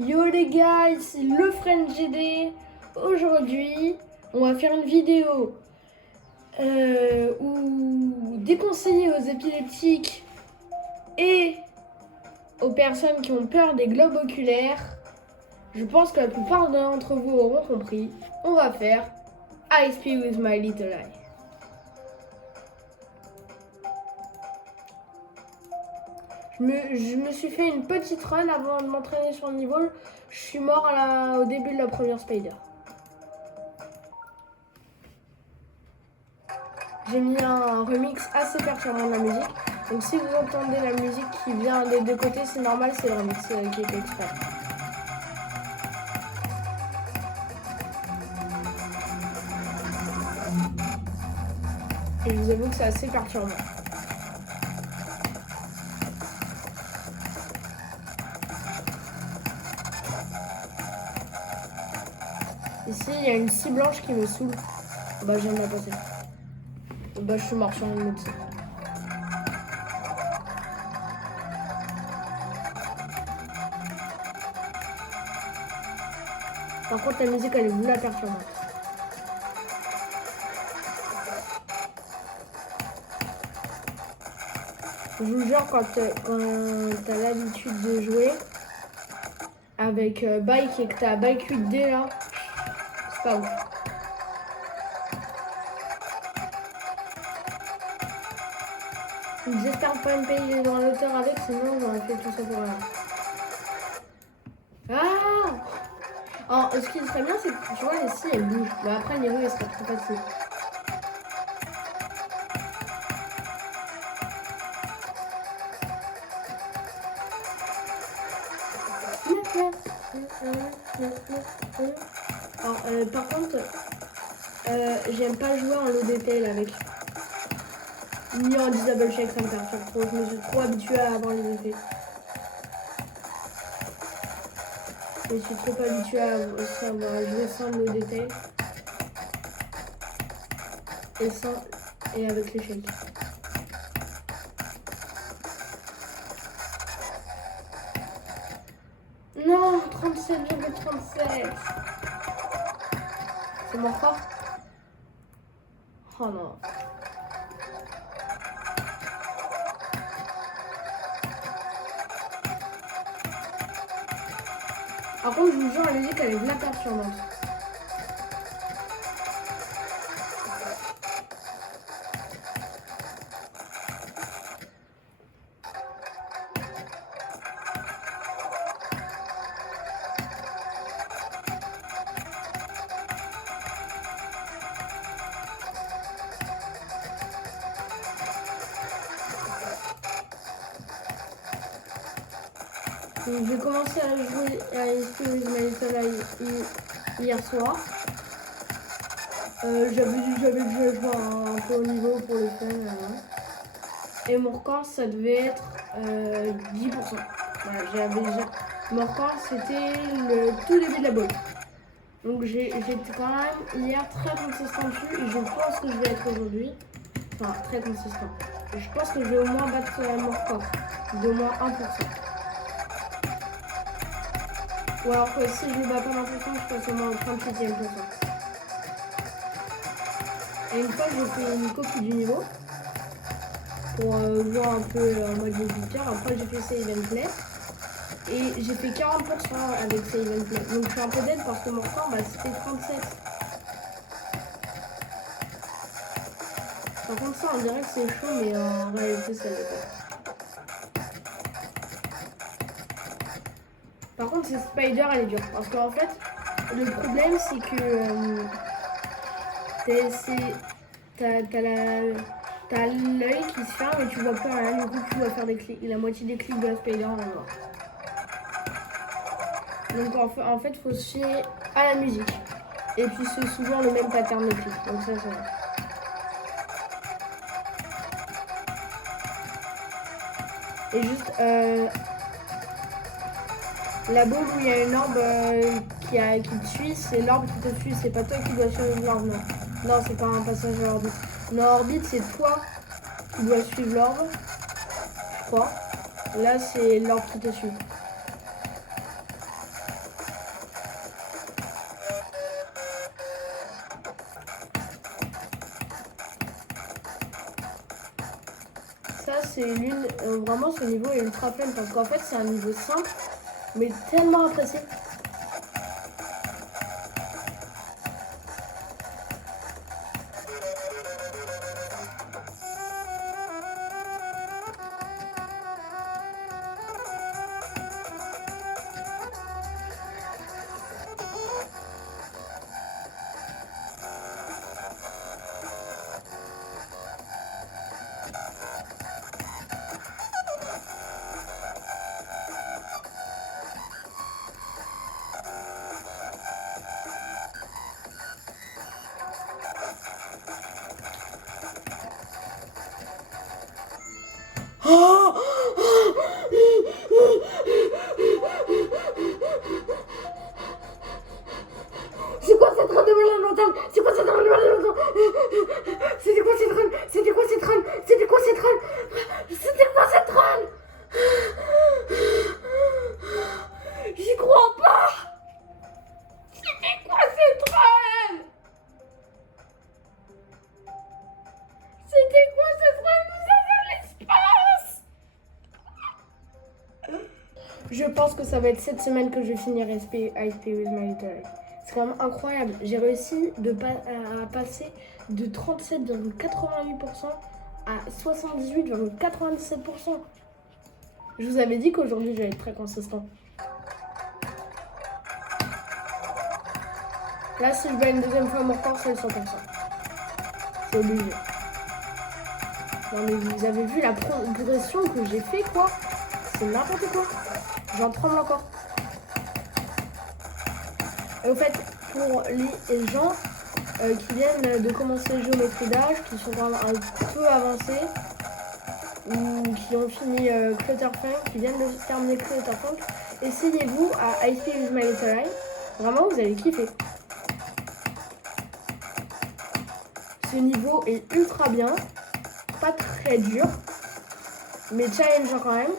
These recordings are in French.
Yo les gars, ici le Friend GD. Aujourd'hui, on va faire une vidéo où des conseils aux épileptiques et aux personnes qui ont peur des globes oculaires. Je pense que la plupart d'entre vous auront compris. On va faire I Speak with My Little Eye. Je me suis fait une petite run avant de m'entraîner sur le niveau. Je suis mort au début de la première Spider. J'ai mis un remix assez perturbant de la musique. Donc si vous entendez la musique qui vient des deux côtés, c'est normal, c'est le remix qui est fait exprès. Et je vous avoue que c'est assez perturbant. Ici, il y a une scie blanche qui me saoule. Bah, je viens de la passer. Bah, je suis mort sur une autre scie. Par contre, la musique, elle est la perturbante. Je vous jure, quand t'as l'habitude de jouer avec Bike et que t'as Bike 8D là, c'est pas ouf. J'espère pas me payer dans l'auteur avec, sinon j'aurais fait tout ça pour rien. Ah! Alors, ce qui serait bien, c'est que tu vois, les scies elles bougent. Bah, après, les rues elles seraient trop faciles. Alors, par contre, j'aime pas jouer en low detail avec. Ni en disable shake, ça me perturbe trop. Je me suis trop habituée à avoir les effets. Je suis trop habituée à jouer sans low detail. Et avec les shakes. Non, 37,37. C'est mon corps. Oh non. Par contre, je vous jure, la musique, elle est bien perturbante. J'ai commencé à jouer à I Speak with My Little Eye hier soir. J'avais déjà joué un peu au niveau pour le fun. Et mon record, ça devait être 10%. Voilà, mon record, c'était le tout début de la boîte. Donc j'étais quand même hier très consistant dessus et je pense que je vais être aujourd'hui. Enfin, très consistant. Et je pense que je vais au moins battre mon record d'au moins 1%. Ou alors que si je ne bats pas 1%, je passe au moins au 38e%. Et une fois, j'ai fait une copie du niveau pour voir un peu en mode visiteur. Après, j'ai fait Save and Play. Et j'ai fait 40% avec Save and Play. Donc je suis un peu dead parce que mon record, c'était 37. Par contre, ça, on dirait que c'est chaud, mais en réalité, ça l'est pas. Par contre, cette spider, elle est dure. Parce qu'en fait, le problème, c'est que t'as l'œil qui se ferme et tu vois plus rien. Du coup, tu dois faire la moitié des clics de la spider en noir. Donc, en fait, il faut se fier à la musique. Et puis, c'est souvent le même pattern de clics. Donc, ça va. Et juste, la boule où il y a une orbe qui te suit, c'est l'orbe qui te suit, c'est pas toi qui dois suivre l'orbe, non. Non, c'est pas un passage à l'orbite. Non, orbite, c'est toi qui dois suivre l'orbe, je crois. Là, c'est l'orbe qui te suit. c'est vraiment ce niveau est ultra fun parce qu'en fait c'est un niveau simple mais tellement apprécié. Oh, c'est quoi cette run de malade mental? C'est quoi cette run de malade mental? C'était quoi cette run? C'était quoi cette run? C'était quoi cette run? C'était quoi cette run? J'y crois pas! C'était quoi cette run? C'était quoi cette run? Nous avons l'espace! Je pense que ça va être cette semaine que je vais finir Ice P with My Little Life. C'est quand même incroyable. J'ai réussi à passer de 37,88% à 78,97%. Je vous avais dit qu'aujourd'hui j'allais être très consistant. Là, si je vais une deuxième fois mon corps, c'est le 100%. C'est obligé. Non mais vous avez vu la progression que j'ai fait quoi? C'est n'importe quoi. J'en tremble encore. Et au fait, pour les gens qui viennent de commencer Géométrie d'âge, qui sont quand même un peu avancés, ou qui ont fini Clutterfunk, qui viennent de terminer Clutterfunk, essayez-vous à Ice P with My Little Life. Vraiment, vous allez kiffer. Ce niveau est ultra bien, pas très dur, mais challengeant quand même.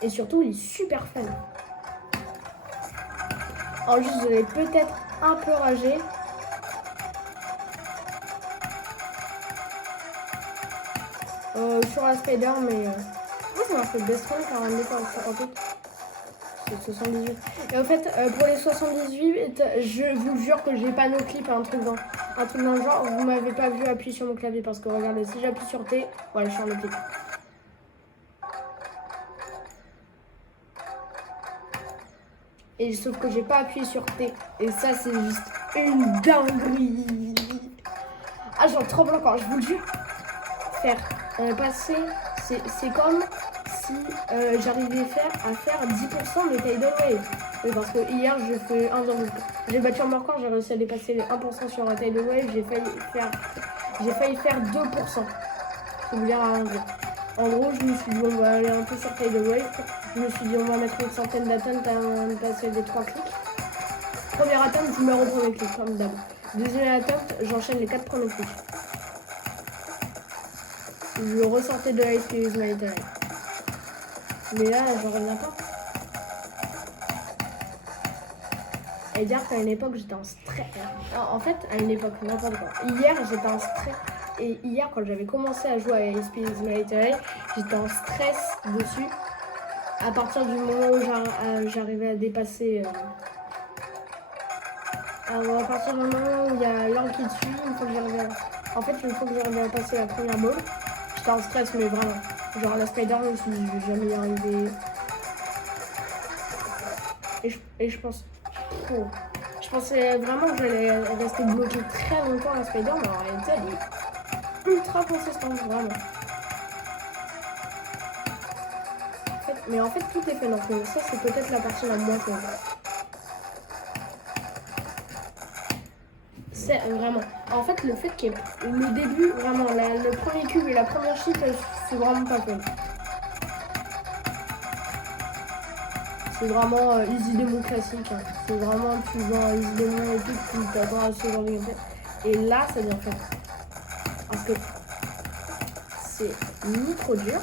Et surtout, il est super fun. En juste, vous allez peut-être un peu rager. Sur la spider, mais moi ça m'a fait best run car on est pas en 58. C'est 78. Et en fait, pour les 78, je vous jure que j'ai pas nos clips, un truc dans le genre. Vous m'avez pas vu appuyer sur mon clavier parce que regardez, si j'appuie sur T, voilà, je suis en clip. Et sauf que j'ai pas appuyé sur T. Et ça, c'est juste une dinguerie. Ah, j'en tremble encore, je vous le jure. Faire passer, c'est comme si j'arrivais à faire 10% de Tidal Wave. Oui, parce que hier, j'ai battu un record, j'ai réussi à dépasser les 1% sur Tidal Wave. J'ai failli faire 2%. Ça veut dire rien dire. En gros, je me suis dit, on va aller un peu sur Tidal Wave. Je me suis dit, on va mettre une centaine d'attentes avant de passer les 3 clics. Première atteinte, je meurs au premier clic, comme d'hab. Deuxième atteinte, j'enchaîne les 4 premiers clics. Je ressortais de Ice P with My Little Life. Mais là, j'en reviens pas. Et dire qu'à une époque, j'étais en stress. En fait, à une époque, n'importe quoi. Hier, j'étais en stress. Et hier, quand j'avais commencé à jouer à Ice P with My Little Life, j'étais en stress dessus. À partir du moment où j'arrivais à dépasser... Alors, à partir du moment où il y a l'angle qui suit, une fois que j'arrivais à... En fait, une fois que j'arrivais à passer la première ball, j'étais en stress, mais vraiment. Genre, la spider, je me suis dit, je vais jamais y arriver. Et je pense... Oh, je pensais vraiment que j'allais rester bloqué très longtemps à la spider, mais en réalité, elle est ultra consistante, vraiment. Mais en fait, tout est fait dans ce jeu. Ça, c'est peut-être la partie la moins fun. C'est vraiment. En fait, le fait qu'il y ait le début, vraiment, le premier cube et la première chip, c'est vraiment pas fun. C'est vraiment Easy Demon classique. Hein. C'est vraiment, tu vois Easy Demon et tout, tu t'attends à ce genre de gameplay. Et là, ça devient fun. Parce que c'est ni trop dur.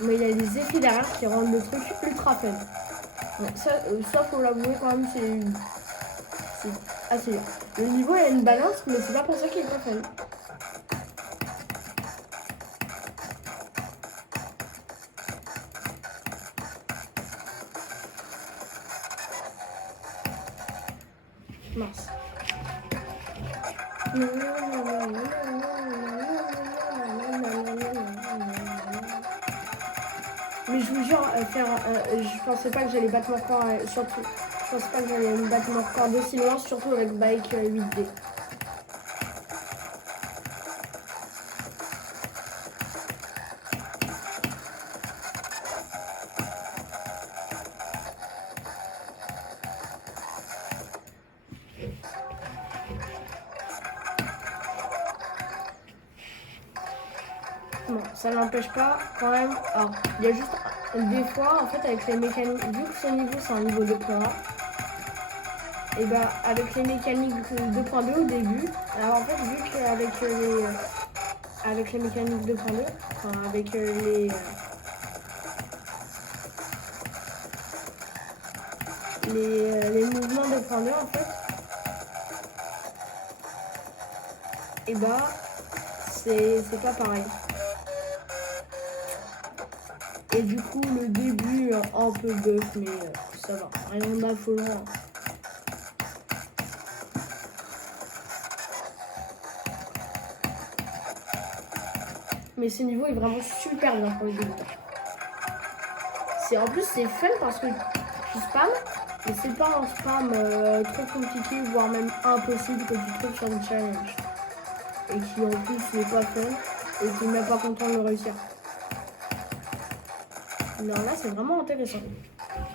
Mais il y a des effets derrière qui rendent le truc ultra fun. Bon, ça faut l'avouer quand même, c'est assez bien. Le niveau a une balance, mais c'est pas pour ça qu'il est pas fun. Mince. Mais je vous jure, je pensais pas que j'allais battre mon record, surtout, je pensais pas que j'allais me battre mon record d'aussi loin, surtout avec Bike 8D. Bon, ça n'empêche pas quand même. Alors, il y a juste des fois, en fait, avec les mécaniques, vu que ce niveau c'est un niveau 2.1, et bah avec les mécaniques 2.2 au début, alors en fait, vu qu'avec les mécaniques 2.2, enfin avec les mouvements 2.2 en fait, et bah c'est pas pareil. Et du coup, le début, un peu buff, mais ça va. Rien d'affolant. Mais ce niveau est vraiment super bien pour les débutants. En plus, c'est fun parce que tu spam, mais c'est pas un spam trop compliqué, voire même impossible que tu trouves sur des challenges. Et qui en plus n'est pas fun et qui n'est même pas content de le réussir. Non, là c'est vraiment intéressant.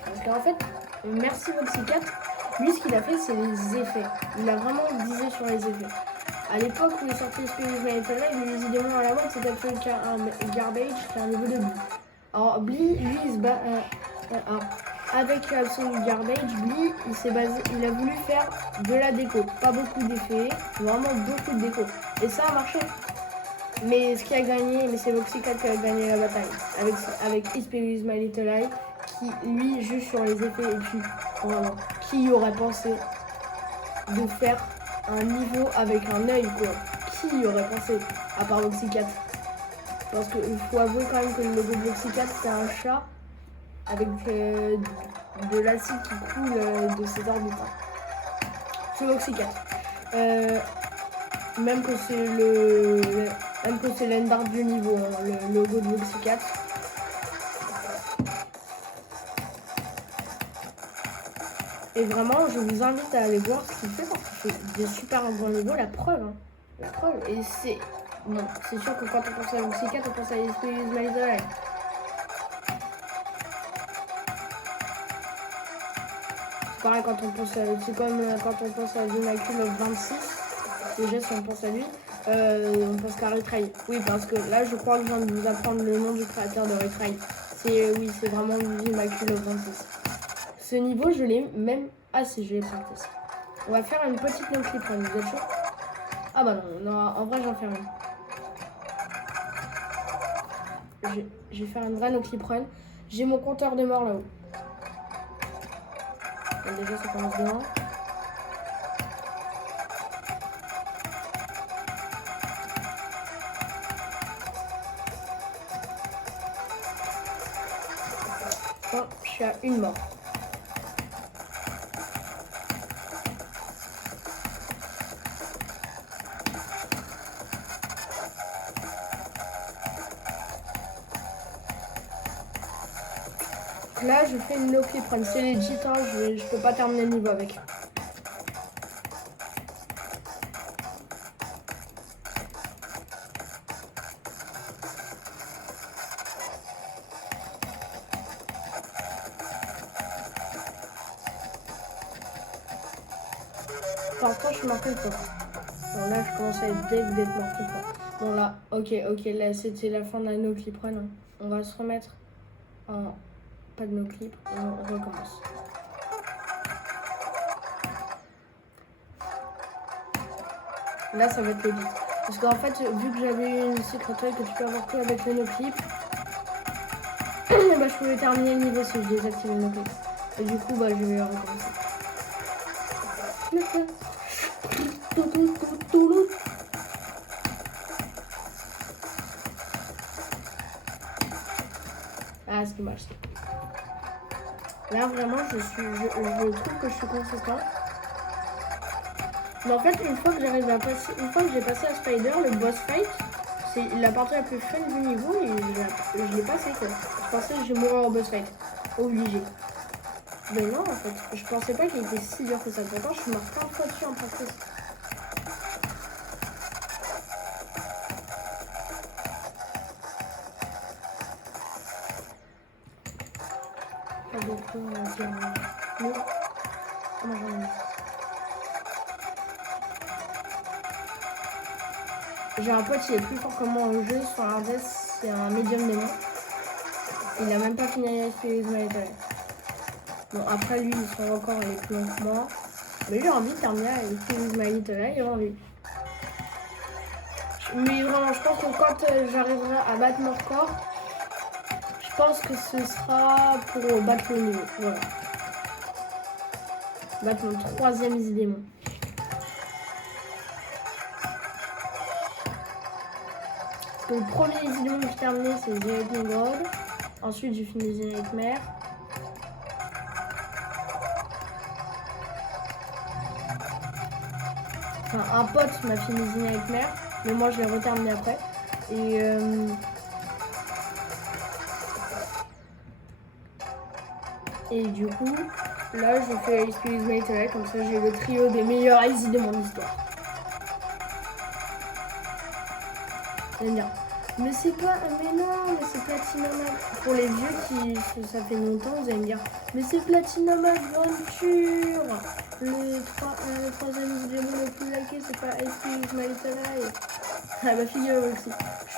Parce qu'en fait, merci Voxy4, lui ce qu'il a fait c'est les effets. Il a vraiment visé sur les effets. À l'époque où il est sorti Experience Manitola, il lui disait des mots à la mode, c'était un Garbage qui est un niveau de Blee. Alors Blee, lui il se bat. Avec Absolute Garbage, Blee il a voulu faire de la déco. Pas beaucoup d'effets, vraiment beaucoup de déco. Et ça a marché. Mais ce qui a gagné, c'est Voxy4 qui a gagné la bataille avec Experience My Little Lie, qui lui juge sur les effets. Et puis vraiment, qui aurait pensé de faire un niveau avec un œil quoi? Qui aurait pensé à part Voxy4? Parce qu'il faut avouer quand même que le logo de Voxy4 c'est un chat avec de l'acide qui coule de ses orbites. C'est Voxy4. Même que c'est l'endart du niveau, hein, le logo de Voxy4. Et vraiment, je vous invite à aller voir ce qu'il fait parce qu'il fait des super bons niveaux, la preuve. Hein. La preuve. Et c'est. Bon, c'est sûr que quand on pense à Voxy4, on pense à Experience My Little Lie. C'est pareil quand on pense à. C'est comme quand on pense à Zimacule of 26. Déjà, si on pense à lui. On pense qu'à Retry. Oui, parce que là, je crois que je viens de vous apprendre le nom du créateur de Retry. Oui, c'est vraiment Zimacule of 26. Ce niveau, je l'ai même assez, je l'ai practice. On va faire une petite no clip run, vous êtes chaud? Ah bah non, en vrai, j'en fais rien. Je vais faire une vraie no clip run. J'ai mon compteur de mort là-haut. Déjà, ça commence bien. Bon, je suis à une mort. Là, je fais une no clip run. C'est legit, hein, je peux pas terminer le niveau avec. Pour l'instant, je suis marqué fort. Bon, là, je commence à être deg d'être marqué fort. Bon, là, ok, là, c'était la fin de la no clip run. Hein. On va se remettre en. Pas de no clip, on recommence. Là, ça va être le beat. Parce qu'en fait, vu que j'avais eu une secret toy que tu peux avoir que avec le no clip, bah, je pouvais terminer le niveau si je désactive le no clip. Et du coup, bah, je vais recommencer. Ah, c'est dommage. Là, vraiment, je trouve que je suis consistant. Mais en fait, une fois que j'ai passé à Spider, le boss fight, c'est la partie la plus fun du niveau et je l'ai passé quoi. Je pensais que j'ai mourir en boss fight. Obligé. Mais non, en fait, je pensais pas qu'il était si dur que ça. Pourtant, je suis mort plein de fois dessus en practice. Pas beaucoup, on va dire. Non. Oh, non, non. J'ai un pote qui est plus fort que moi au jeu sur Hades, c'est un médium démon. Il a même pas fini la Spirit Military. Bon, après lui, il sont encore les plus longs que moi. Mais j'ai envie de terminer la Spirit Military, j'ai envie. Mais vraiment, je pense que quand j'arriverai à battre mon record, je pense que ce sera pour battre le niveau. Voilà. Battre mon 3e Easy Démon. Le premier Easy Démon que j'ai terminé, c'est The Lightning God. Ensuite, j'ai fini The Nightmare. Enfin, un pote m'a fini The Nightmare, mais moi je l'ai reterminé après. Et du coup, là je fais la Spirit Military, comme ça j'ai le trio des meilleurs Easy de mon histoire. J'aime bien. Mais c'est pas. Mais non, mais c'est Platinum. Pour les vieux qui. Ça fait longtemps, vous allez me dire. Mais c'est Platinum Adventure. Le 3e Easy Demon le plus liké, c'est pas Spirit Military. Ah bah figure aussi. Je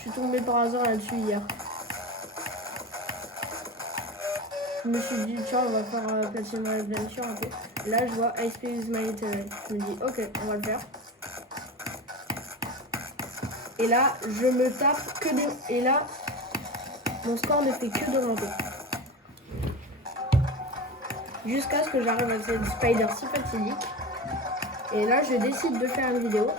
suis tombée par hasard là-dessus hier. Je me suis dit, tiens, on va faire Platinum Adventure. Okay. Là, je vois Ice Spirit Military. Je me dis, ok, on va le faire. Et là, je me tape que des... Et là, mon score ne fait que d'augmenter. Jusqu'à ce que j'arrive à cette spider si fatidique. Et là, je décide de faire une vidéo.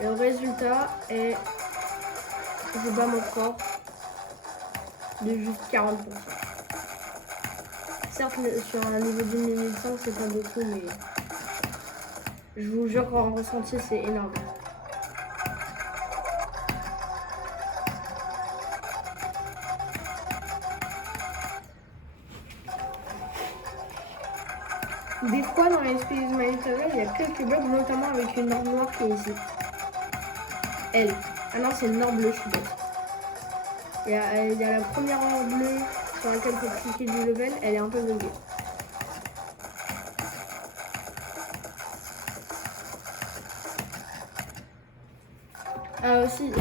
Le résultat est... Je bats mon score de juste 40%. Certes, sur un niveau de 2005, c'est pas beaucoup, mais... Je vous jure qu'en ressenti, c'est énorme. Des fois, dans les Spirit Military, il y a quelques bugs, notamment avec une orbe noire qui est ici. Elle. Ah non, c'est une orbe bleue, je suis bête. Il y a la première orbe bleue sur laquelle il faut cliquer du level, elle est un peu buggée. Ah aussi,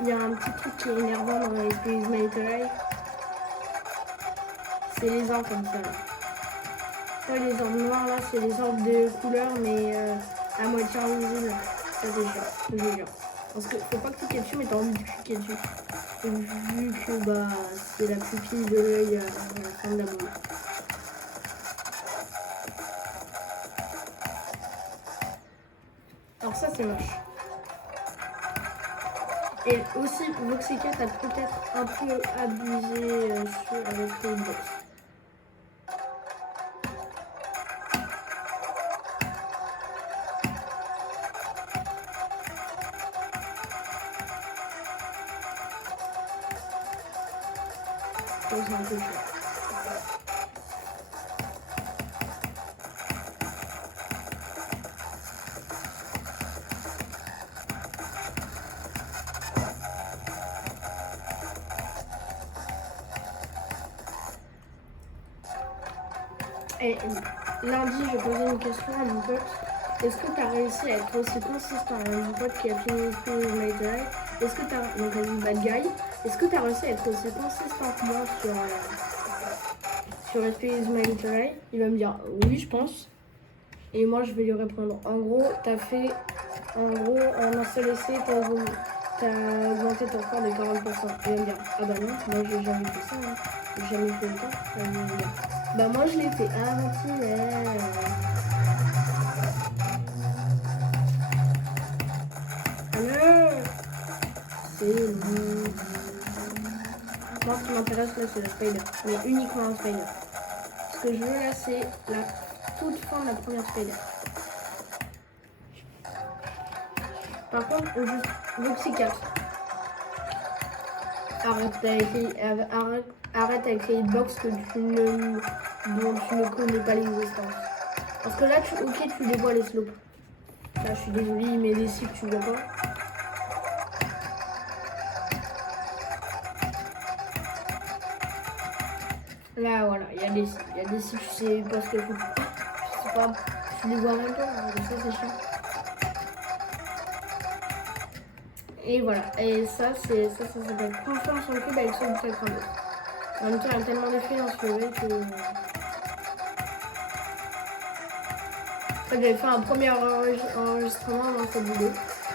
il y a un petit truc qui est énervant dans les Spirit Military. C'est les orbes comme ça. Ouais, les orbes noirs là, c'est les orbes de couleur, mais à moitié invisible. Ça c'est chiant, je vous jure. Parce que faut pas cliquer dessus, mais t'as envie de cliquer dessus. Et vu que bah c'est la pupille de l'œil à la fin de la boule. Alors ça c'est moche. Et aussi, Voxicat a peut-être un peu abusé avec les boss. C'est un peu cher. Et lundi, j'ai posé une question à mon pote. Est-ce que tu as réussi à être aussi consistant? Mon pote qui a fini Spirit Military. Est-ce que tu as... Donc, elle dit bad guy. Est-ce que tu as réussi à être aussi consistant que moi sur Spirit Military? Il va me dire oui, je pense. Et moi, je vais lui répondre. En gros, t'as fait... En gros, en un seul essai, t'as augmenté ton score de 40%. Il va me dire, ah bah non, moi j'ai jamais fait ça. Hein. J'ai jamais fait autant. Bah moi je l'ai fait avant-hier. Alors, c'est bon. Moi ce qui m'intéresse là c'est le spider, mais uniquement un spider. Ce que je veux là c'est la toute fin de la première spider. Par contre, je veux que c'est 4. Arrête avec les hitbox dont tu ne connais pas l'existence. Parce que là, tu les vois les slopes. Là, je suis désolée, mais les cibles, tu vois pas. Là, voilà, il y a des cibles, je sais pas ce que je sais pas, tu les vois même pas, hein, ça c'est chiant. Et voilà, et ça s'appelle confiance en cube avec son quelqu'un d'autre. En même temps, il y a tellement d'effets inspirés que. En fait, j'avais fait un premier enregistrement dans cette vidéo.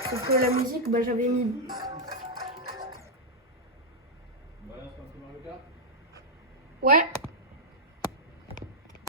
Sauf que la musique, bah, j'avais mis. Ouais.